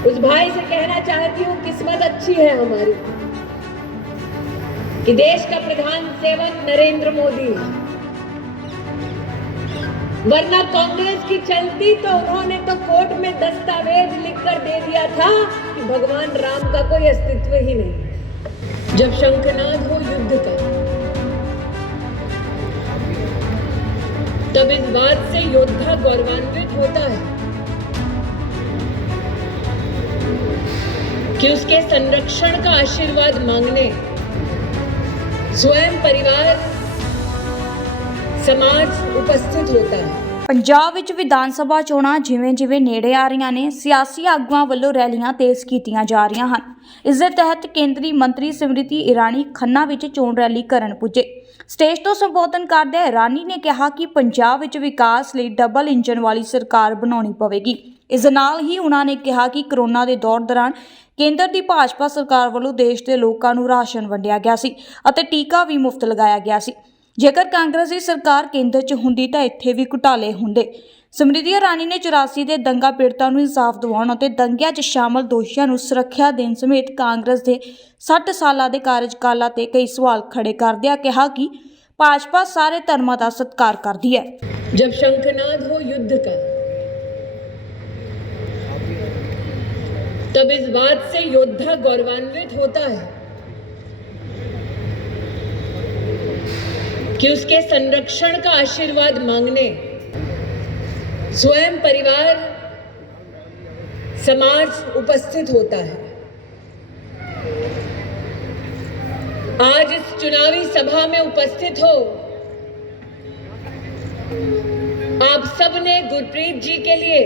उस भाई से कहना चाहती हूँ, किस्मत अच्छी है हमारी कि देश का प्रधान सेवक नरेंद्र मोदी है, वरना कांग्रेस की चलती तो उन्होंने तो कोर्ट में दस्तावेज लिखकर दे दिया था कि भगवान राम का कोई अस्तित्व ही नहीं। जब शंखनाद हो युद्ध का, तब इस बात से योद्धा गौरवान्वित होता है कि उसके संरक्षण का आशीर्वाद मांगने स्वयं परिवार समाज उपस्थित होता है। ਪੰਜਾਬ ਵਿੱਚ ਵਿਧਾਨ ਸਭਾ ਚੋਣਾਂ ਜਿਵੇਂ-ਜਿਵੇਂ ਨੇੜੇ ਆ ਰਹੀਆਂ ਨੇ, ਸਿਆਸੀ ਆਗੂਆਂ ਵੱਲੋਂ ਰੈਲੀਆਂ ਤੇਜ਼ ਕੀਤੀਆਂ ਜਾ ਰਹੀਆਂ ਹਨ। ਇਸ ਦੇ ਤਹਿਤ ਕੇਂਦਰੀ ਮੰਤਰੀ ਸਮ੍ਰਿਤੀ ਇਰਾਨੀ ਖੰਨਾ ਵਿੱਚ ਚੋਣ ਰੈਲੀ ਕਰਨ ਪੁੱਜੇ। ਸਟੇਜ ਤੋਂ ਸੰਬੋਧਨ ਕਰਦਿਆਂ ਇਰਾਨੀ ਨੇ ਕਿਹਾ ਕਿ ਪੰਜਾਬ ਵਿੱਚ ਵਿਕਾਸ ਲਈ ਡਬਲ ਇੰਜਨ ਵਾਲੀ ਸਰਕਾਰ ਬਣਾਉਣੀ ਪਵੇਗੀ। ਇਸ ਨਾਲ ਹੀ ਉਹਨਾਂ ਨੇ ਕਿਹਾ ਕਿ ਕਰੋਨਾ ਦੇ ਦੌਰ ਦੌਰਾਨ ਕੇਂਦਰ ਦੀ ਭਾਜਪਾ ਸਰਕਾਰ ਵੱਲੋਂ ਦੇਸ਼ ਦੇ ਲੋਕਾਂ ਨੂੰ ਰਾਸ਼ਨ ਵੰਡਿਆ ਗਿਆ ਸੀ ਅਤੇ ਟੀਕਾ ਵੀ ਮੁਫਤ ਲਗਾਇਆ ਗਿਆ ਸੀ। ਜੇਕਰ ਕਾਂਗਰਸ ਦੀ ਸਰਕਾਰ ਕੇਂਦਰ 'ਚ ਹੁੰਦੀ ਤਾਂ ਇੱਥੇ ਵੀ ਘੁਟਾਲੇ ਹੁੰਦੇ। ਸਮ੍ਰਿਤੀ ਇਰਾਨੀ ਨੇ 84 ਦੇ ਦੰਗਾ ਪੀੜਤਾਂ ਨੂੰ ਇਨਸਾਫ ਦਿਵਾਉਣ ਅਤੇ ਦੰਗਿਆਂ 'ਚ ਸ਼ਾਮਲ ਦੋਸ਼ੀਆਂ ਨੂੰ ਸੁਰੱਖਿਆ ਦੇਣ ਸਮੇਤ ਕਾਂਗਰਸ ਦੇ 60 ਸਾਲਾਂ ਦੇ ਕਾਰਜਕਾਲਾਂ ਤੇ ਕਈ ਸਵਾਲ ਖੜੇ ਕਰਦਿਆਂ ਕਿਹਾ ਕਿ ਭਾਜਪਾ ਸਾਰੇ ਧਰਮਾਂ ਦਾ ਸਤਿਕਾਰ ਕਰਦੀ ਹੈ। जब शंखनाद हो युद्ध का, तब इस बात से योद्धा गौरवान्वित होता है कि उसके संरक्षण का आशीर्वाद मांगने स्वयं परिवार समाज उपस्थित होता है। आज इस चुनावी सभा में उपस्थित हो आप सबने गुरप्रीत जी के लिए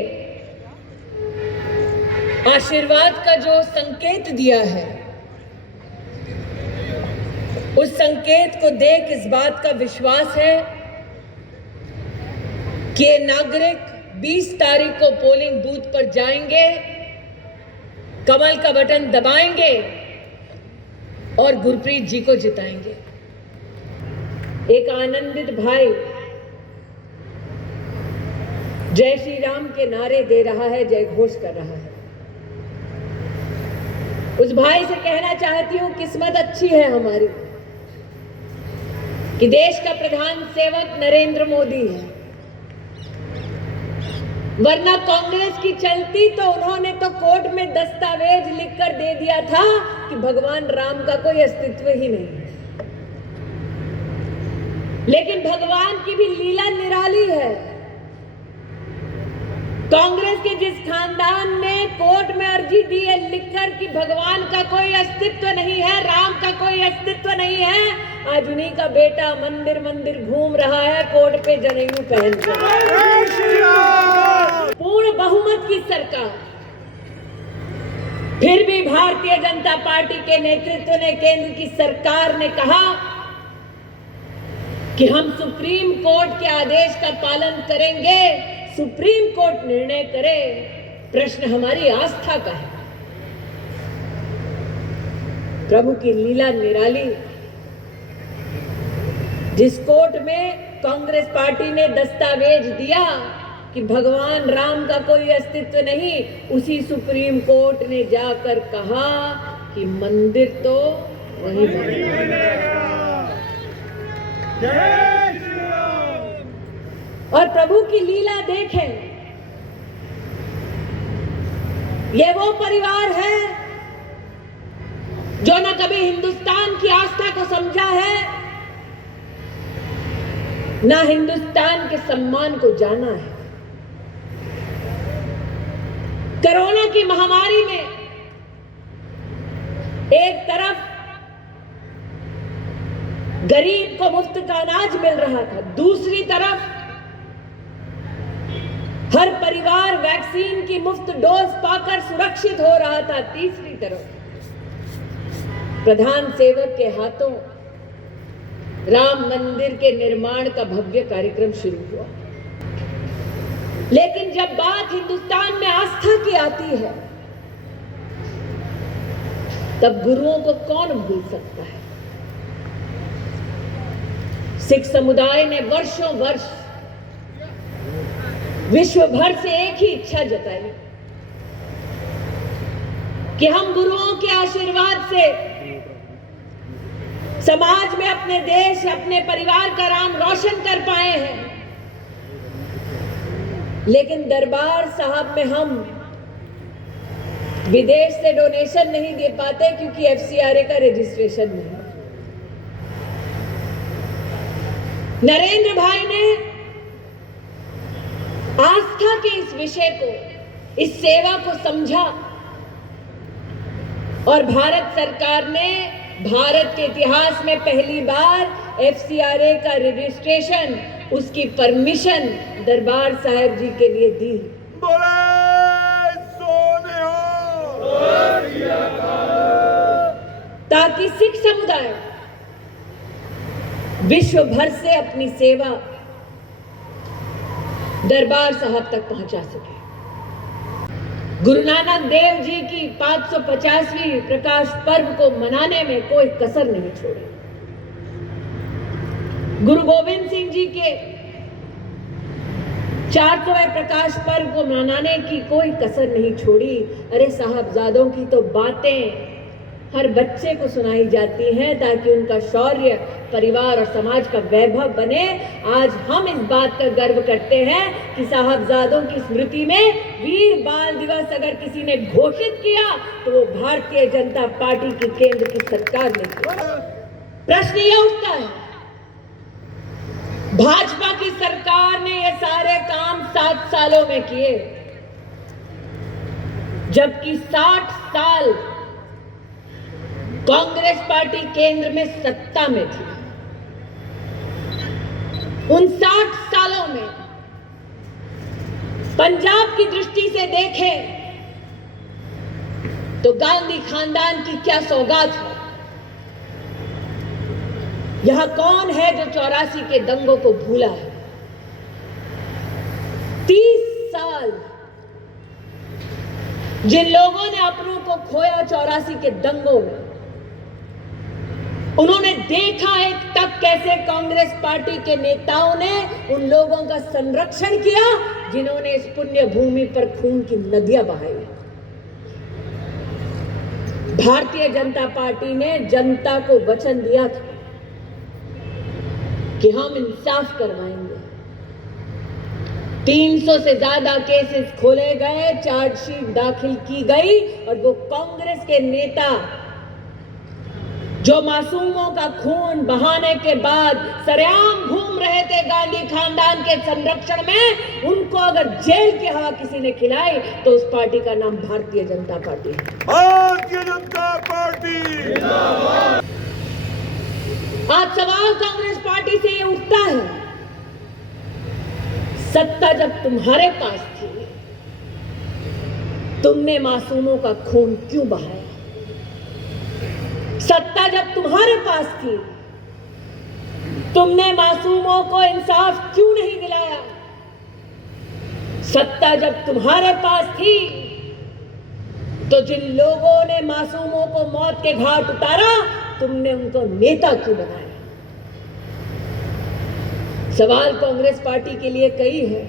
आशीर्वाद का जो संकेत दिया है, उस संकेत को देख इस बात का विश्वास है कि ये नागरिक 20 तारीख को पोलिंग बूथ पर जाएंगे, कमल का बटन दबाएंगे और गुरप्रीत जी को जिताएंगे। एक आनंदित भाई जय श्री राम के नारे दे रहा है, जय घोष कर रहा है। उस भाई से कहना चाहती हूँ, किस्मत अच्छी है हमारी कि देश का प्रधान सेवक नरेंद्र मोदी है, वरना कांग्रेस की चलती तो उन्होंने तो कोर्ट में दस्तावेज लिखकर दे दिया था कि भगवान राम का कोई अस्तित्व ही नहीं। लेकिन भगवान की भी लीला निराली है। कांग्रेस के जिस खानदान ने कोर्ट में अर्जी दी है लिखकर कि भगवान का कोई अस्तित्व नहीं है, राम का कोई अस्तित्व नहीं है, आज उन्हीं का बेटा मंदिर मंदिर घूम रहा है कोर्ट पे जनेऊ पहनकर। पूर्ण बहुमत की सरकार, फिर भी भारतीय जनता पार्टी के नेतृत्व ने, केंद्र की सरकार ने कहा कि हम सुप्रीम कोर्ट के आदेश का पालन करेंगे, सुप्रीम कोर्ट निर्णय करे, प्रश्न हमारी आस्था का है। प्रभु की लीला निराली, जिस कोर्ट में कांग्रेस पार्टी ने दस्तावेज दिया कि भगवान राम का कोई अस्तित्व नहीं, उसी सुप्रीम कोर्ट ने जाकर कहा कि मंदिर तो वहीं बनेगा। और प्रभु की लीला देखें, ये वो परिवार है जो न कभी हिंदुस्तान की आस्था को समझा है, न हिंदुस्तान के सम्मान को जाना है। कोरोना की महामारी में एक तरफ गरीब को मुफ्त का अनाज मिल रहा था, दूसरी तरफ हर परिवार वैक्सीन की मुफ्त डोज पाकर सुरक्षित हो रहा था, तीसरी तरफ प्रधान सेवक के हाथों राम मंदिर के निर्माण का भव्य कार्यक्रम शुरू हुआ। लेकिन जब बात हिंदुस्तान में आस्था की आती है, तब गुरुओं को कौन भूल सकता है। सिख समुदाय ने वर्षों वर्ष विश्व भर से एक ही इच्छा जताई कि हम गुरुओं के आशीर्वाद से समाज में अपने देश, अपने परिवार का नाम रोशन कर पाए हैं, लेकिन दरबार साहब में हम विदेश से डोनेशन नहीं दे पाते क्योंकि FCRA का रजिस्ट्रेशन नहीं। नरेंद्र भाई ने आस्था के इस विषय को, इस सेवा को समझा और भारत सरकार ने भारत के इतिहास में पहली बार FCRA का रजिस्ट्रेशन, उसकी परमिशन दरबार साहब जी के लिए दी। ताकि सिख समुदाय विश्व भर से अपनी सेवा दरबार साहब तक पहुंचा सके। गुरु नानक देव जी की 550वीं प्रकाश पर्व को मनाने में कोई कसर नहीं छोड़ी। गुरु गोविंद सिंह जी के 400वें प्रकाश पर्व को मनाने की कोई कसर नहीं छोड़ी। अरे साहबजादों की तो बातें हर बच्चे को सुनाई जाती हैं ताकि उनका शौर्य परिवार और समाज का वैभव बने। आज हम इस बात का गर्व करते हैं कि साहबजादों की स्मृति में वीर बाल दिवस अगर किसी ने घोषित किया तो वो भारतीय जनता पार्टी की केंद्र की सरकार ने किया। प्रश्न ये उठता है, भाजपा की सरकार ने ये सारे काम 7 सालों में किए, जबकि 60 साल कांग्रेस पार्टी केंद्र में सत्ता में थी। उन 60 सालों में पंजाब की दृष्टि से देखें तो गांधी खानदान की क्या सौगात है। यहां कौन है जो 84 के दंगों को भूला है। 30 साल जिन लोगों ने अपनों को खोया 84 के दंगों में, उन्होंने देखा एक तक कैसे कांग्रेस पार्टी के नेताओं ने उन लोगों का संरक्षण किया जिन्होंने इस पुण्य भूमि पर खून की नदियां बहाई। भारतीय जनता पार्टी ने जनता को वचन दिया था कि हम इंसाफ करवाएंगे। 300 से ज्यादा केसेस खोले गए, चार्जशीट दाखिल की गई और वो कांग्रेस के नेता जो मासूमों का खून बहाने के बाद सरेआम घूम रहे थे गांधी खानदान के संरक्षण में, उनको अगर जेल की हवा किसी ने खिलाई तो उस पार्टी का नाम भारतीय जनता पार्टी है। भारतीय जनता पार्टी। आज सवाल कांग्रेस पार्टी से ये उठता है, सत्ता जब तुम्हारे पास थी, तुमने मासूमों का खून क्यों बहाया? सत्ता जब तुम्हारे पास थी, तुमने मासूमों को इंसाफ क्यों नहीं दिलाया? सत्ता जब तुम्हारे पास थी, तो जिन लोगों ने मासूमों को मौत के घाट उतारा, तुमने उनको नेता क्यों बनाया? सवाल कांग्रेस पार्टी के लिए कई है।